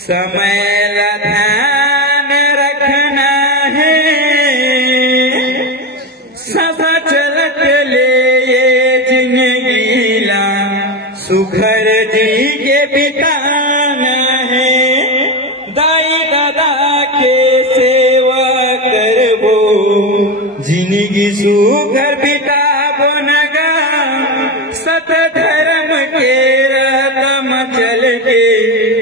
समय का ध्यान रखना है, सदा चलत ले ये जिंदगी ला सुखर जी के बिताना है। दाई दादा के सेवा करबो जिंदगी सुखर बिताबो नगा। सत धर्म के रतम चल के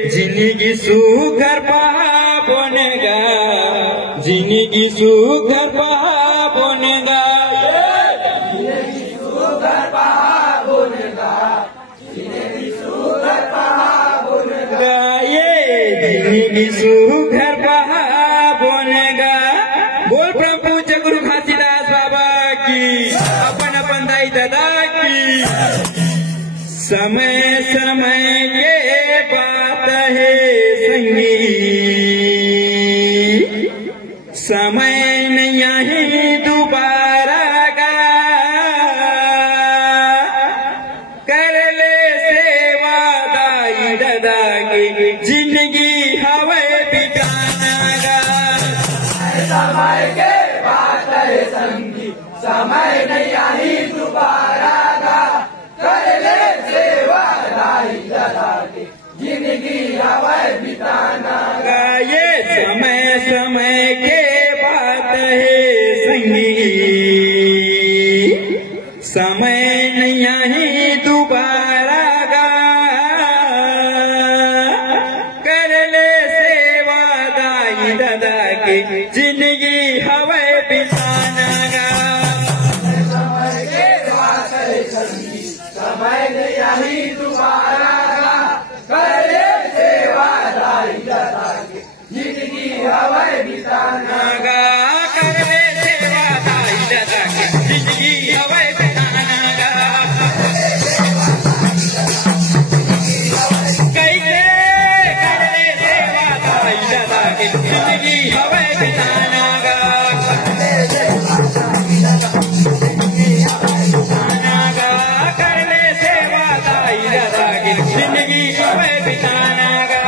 जिंदगी सुखर पाबो नगा, जिंदगी सुखर पाबो नगा। जिंदगी सुखर पाबो नगा। बोल प्रभु पूज्य गुरु घासीदास बाबा की, अपन अपन दाई दादा की। समय समय के बात है संगी, समय नहीं दोबारा गा। कर ले सेवा दाई दादा की, जिंदगी हवे बिताना गा। समय के बात है संगी, समय नहीं दोबारा गा। कर ले सेवा दाई दादा की, जिंदगी हवे बिताना गा। ये समय समय के बात है संगी, समय नहीं दोबारा गा। कर ले सेवा दाई दादा की, जिंदगी हवे बिताना गा। समय के बात है संगी, समय नहीं दोबारा गा। कर ले सेवा दाई दादा की, जिंदगी हवे बिताना गा। कर ले सेवा दाई दादा की, जिंदगी हवे बिताना गा। कैसे कर ले सेवा दाई दादा की, जिंदगी हवे बिताना गा। कर ले सेवा दाई दादा की, जिंदगी हवे बिताना गा।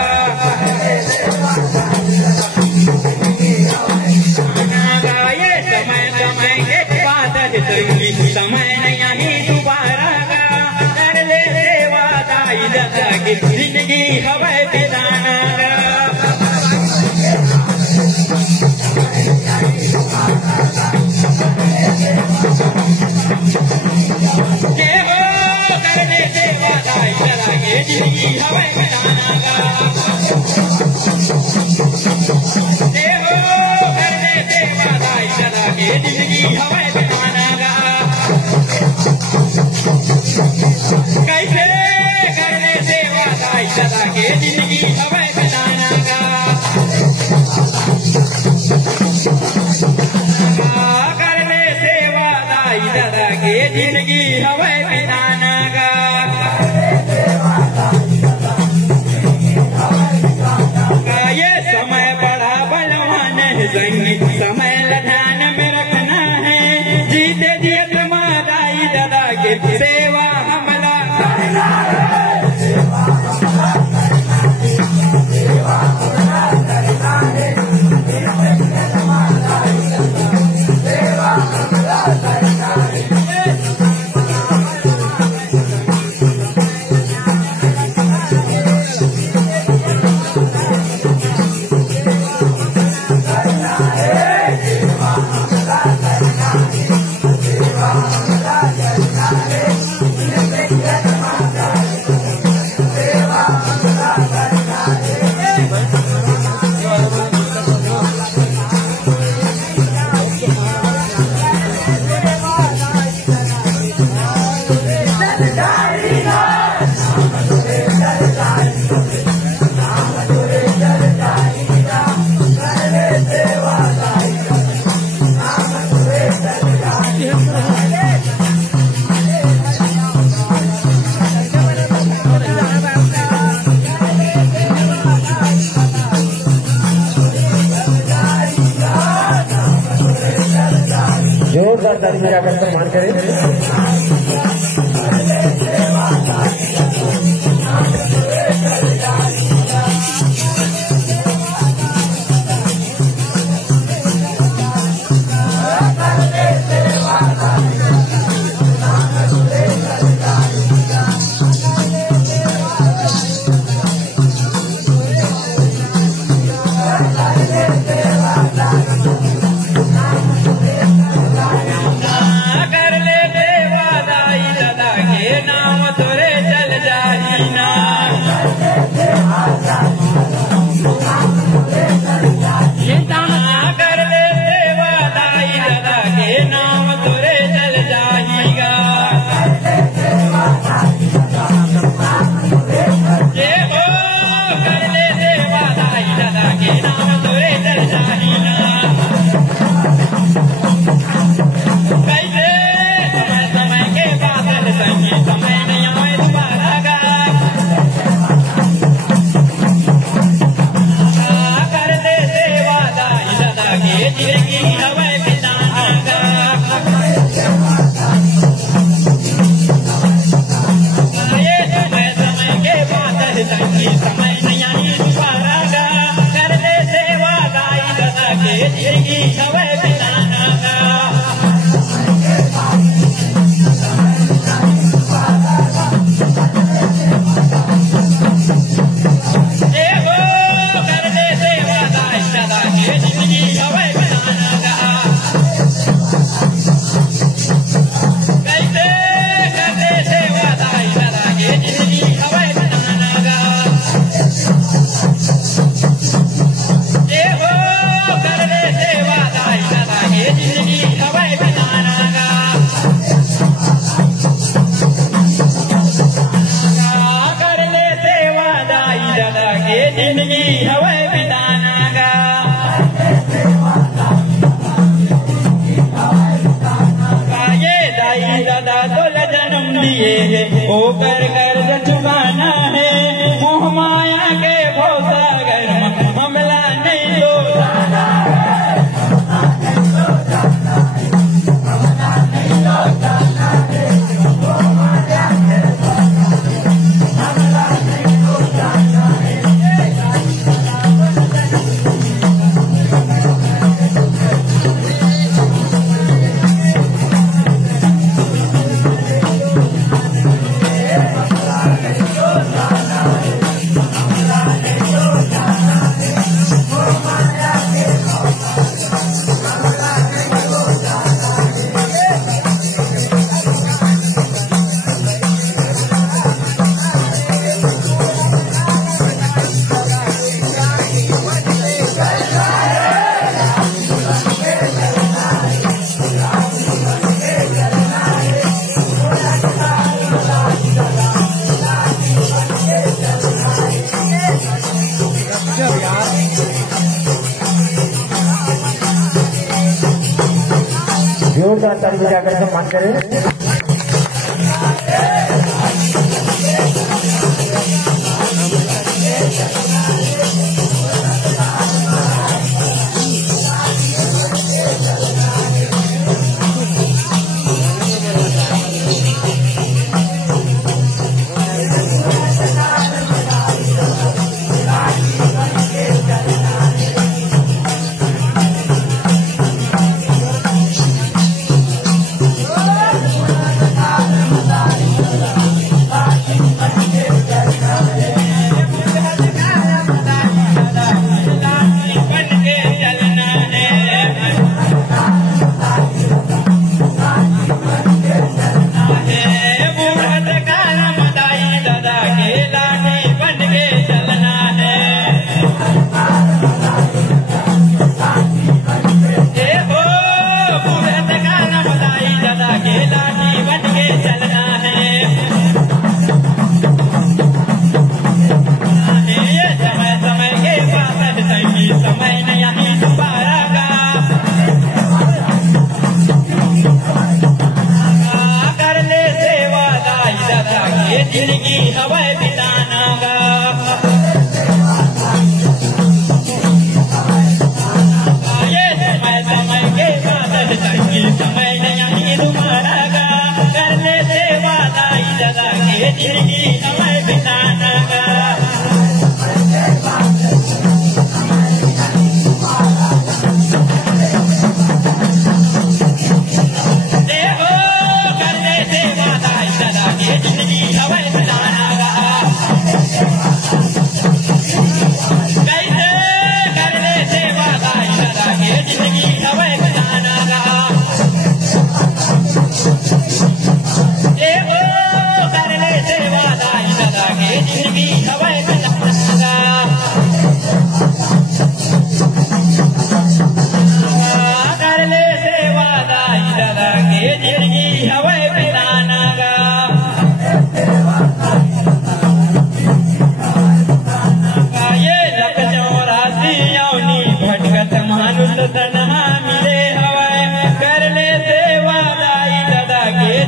ये समय समय के बात है संगी, समय नहीं दोबारा गा। कर ले सेवा दाई दादा की, जिंदगी हवे बिताना गा। के हो कर ले सेवा दाई दादा की, जिंदगी हवे बिताना गा। के हो कर ले सेवा दाई दादा की, जिंदगी हवे बिताना गा। कैसे कर ले सेवा दाई दादा की, जिंदगी हवे बिताना गा। कर ले सेवा दाई दादा की, जिंदगी हवे बिताना गा। ये समय बड़ा बलवान है संगी, समय ध्यान में रखना है। जीते जीत माँ दाई दादा की सेवा हमला करना है। जोरदार ताली बजाकर सम्मान करें। के जिंदगी हवे बिताना गा। ये दाई दादा तो जन्म दिए है होकर कर्ज चुकाना है। मोह माया के भवसागर में हमला नहीं लौटाना। जोरदार ताली बजाकर सम्मान करें। जिंदगी हवाए बिताना गा। ये समय समय के बादल तंगी समय नहीं तुम्हारा गा। कर ले सेवा दाई दादा के जिंदगी हवाए बिताना गा।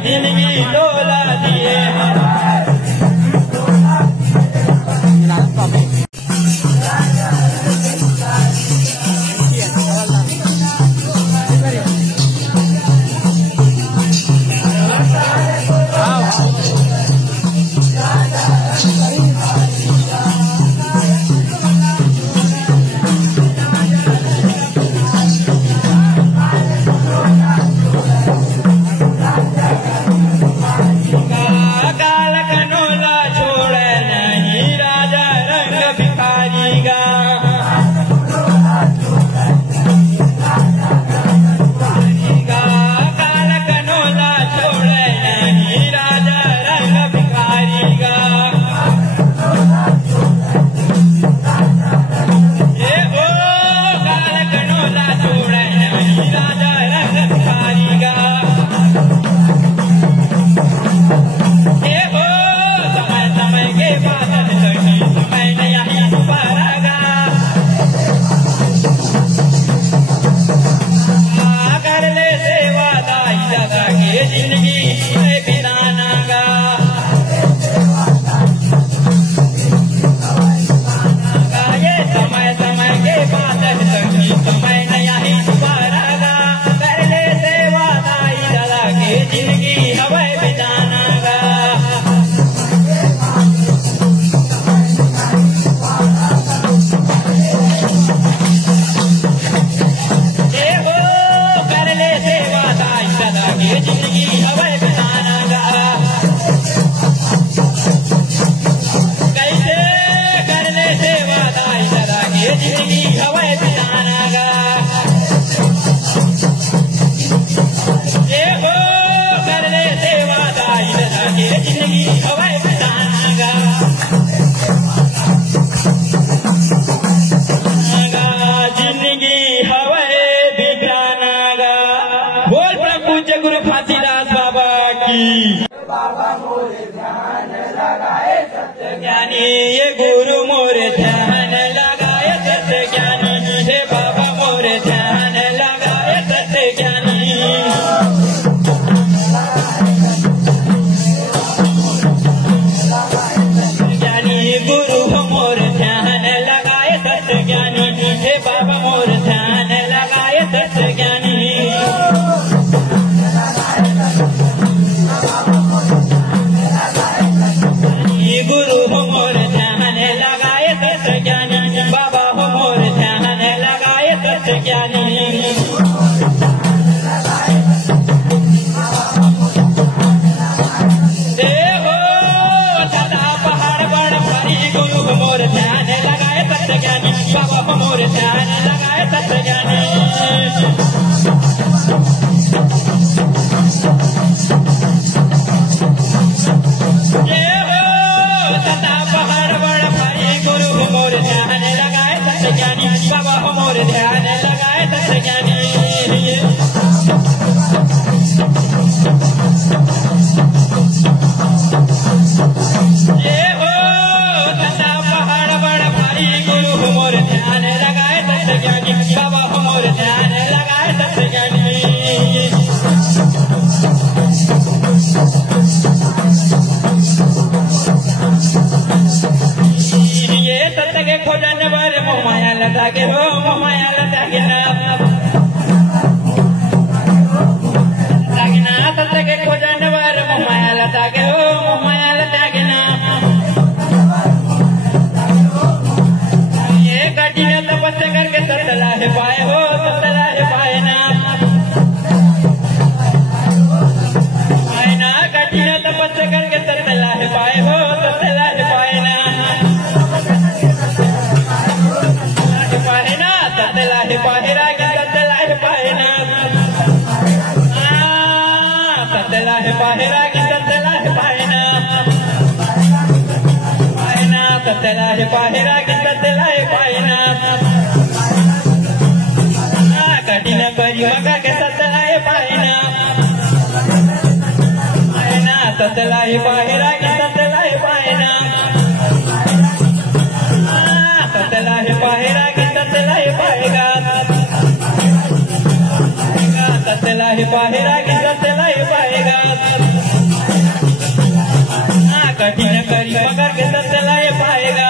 जिंदगी डोला दिए समय नहीं जिंदगी हवाए बिताना गा ये हो कर ले सेवा दाई लगा के जिंदगी हवाए बिताना गा जिंदगी हवाए बिताना गा। बोल प्रभु जय गुरु घासीदास बाबा की। बाबा मोरे ध्यान लगाए सत्य ज्ञानी ये गुरु मोरे ध्यान लगाए सत्य ज्ञानी हे बाबा मोरे ध्यान लगाए सत्य ज्ञानी ज्ञानी गुरु मोरे ध्यान लगाए सत्य ज्ञानी हे बाबा मोरे ध्यान लगाए सत्य ज्ञानी गुरु हो मोर ध्यान लगाए सत्य ज्ञानी बाबा हो मोर ध्यान लगाए सत्य ज्ञानी देहो सदा पहाड़ बड़ भारी गुरु हो मोर ध्यान लगाए सत्य ज्ञानी बाबा हो मोर ध्यान लगाए सत्य ज्ञानी बाबा हो मोर ध्यान लगाए सत्य ज्ञानी ये हो सदा पहाड़ बड़ भारी गुरु हो मोर ध्यान लगाए सत्य ज्ञानी बाबा हो मोर ध्यान लगाए सत्य ज्ञानी ये सत्य के खोजन वर मोमाया लता के हो मोमाया लता के ना सत्य के खोजन वर मोमाया लता के हो मोमाया लता के ना ये कठिन तपस्या करके सतला है पाए हो सतला है पाए ना कठिन तपस्या करके सतला है पाए हो सतला है पाए ना पाहिरा की सतला है पाहिना सतला है पाहिरा की सतला है पाहिना पाहिना सतला है पाहिरा की सतला है पाहिना कठिन परियोग के सतला है पाहिना पाहिना सतला है पाहिरा की सतला है पाहिना सतला है पाहिरा की सतला है पाएगा सतला है पाहिरा की सतला है पाएगा कठिन करी मगर के सतला है पाएगा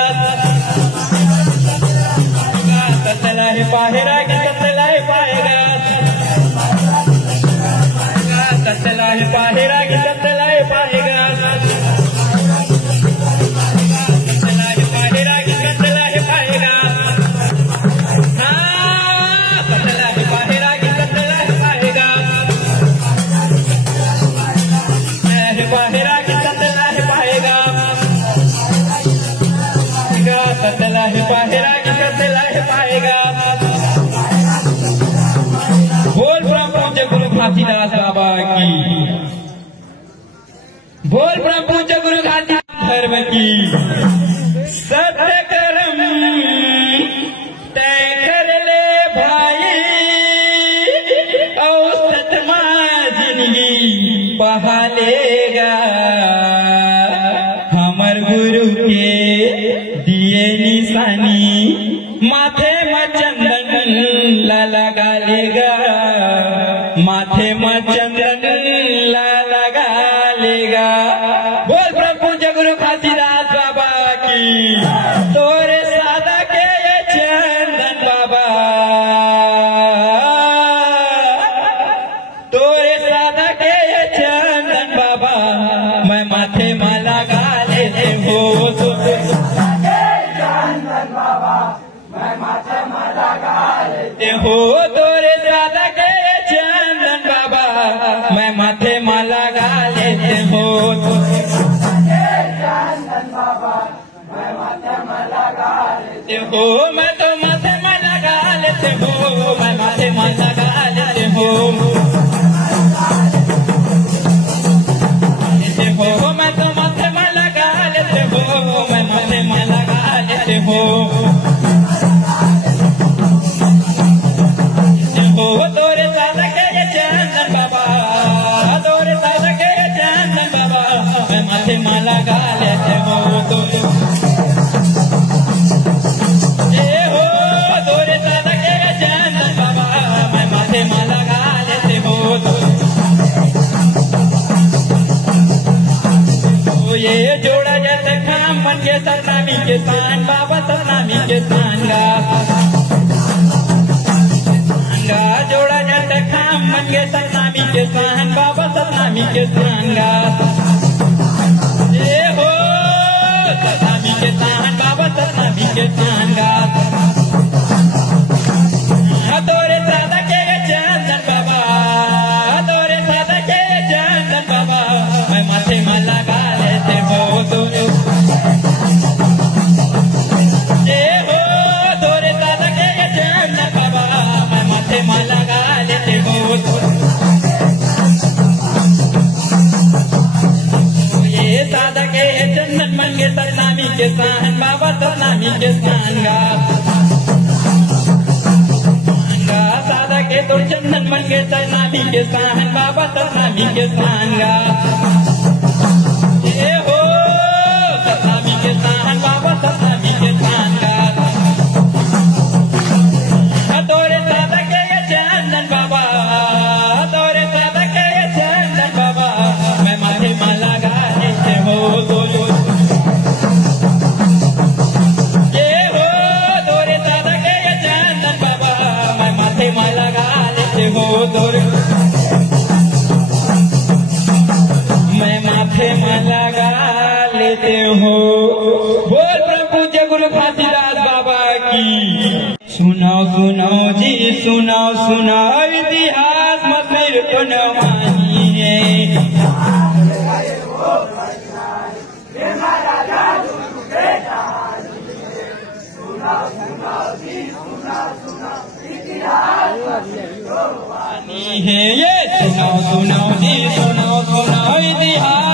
सतला है पाहिरा की सतला है पाएगा सतला है पाहिरा की सतला है पाएगा सतला है पाहिरा की सतला है पाएगा सतला है पाहिरा की सतला है पाएगा पाहिरा की सतला है पाएगा सतला है पाहिरा की सतला है पाएगा। बोल प्रभु जय गुरु घासीदास बाबा की। बोल प्रभु जय गुरु घासीदास धर्म की। सत्य कर्म तय कर ले भाई औसत जिंदगी पहा लेगा हमर गुरु के दिए निशानी माथे में चंदन लगा लेगा माथे में चंदन लगा लेगा। बोल प्रभु जय गुरु घासीदास बाबा की। तोरे सादा के ये चंदन बाबा तोरे सादा के ये चंदन बाबा मैं माथे में लगा लेते हो हो तोरे सादा के चंदन बाबा मैं माथे में लगा लेते हो चंदन बाबा मैं माथे में लगा लेते हो मैं तो हो तोरे सादा के चंदन बाबा तोरे सादा के चंदन बाबा मैं माथे माला गा लेते हो तो हो तोरे सादा के चंदन बाबा मैं माथे माला गा लेते हो तो ये जोड़ा जैसे खाम मन के सतनामी के स्थान बाबा सतनामी के स्थान जोड़ा जैसे खाम मन के सतनामी के स्थान बाबा सतनामी के स्थान हो सतनामी के स्थान बाबा सतनामी के स्थान तोरे सादा के चंदन बाबा तोरे सादा के चंदन बाबा मैं माथे माला गा लेते हो तो हो तोरे सादा के चंदन बाबा मैं माथे माला गा लेते हो ये सादा के चंदन मन के सतनामी के स्थान बाबा सतनामी के स्थान सादा के तो चंदन मन के सतनामी के स्थान बाबा सतनामी के स्थान हो सतनामी के स्थान बाबा सतनामी के स्थान तोरे सादा के चंदन बाबा तोरे सादा के चंदन बाबा मैं माथे माला गा लेते हो तो हो तोरे सादा के चंदन बाबा मैं माथे माला गा लेते हो तो मैं माथे माला गा लेते हो बोल प्रभु जय गुरु घासीदास बाबा की सुनाओ सुनाओ जी सुनाओ सुनाओ इतिहास मस्मिर तो न मानी है ये सुनाओ सुनाओ जी सुनाओ सुनाओ इतिहास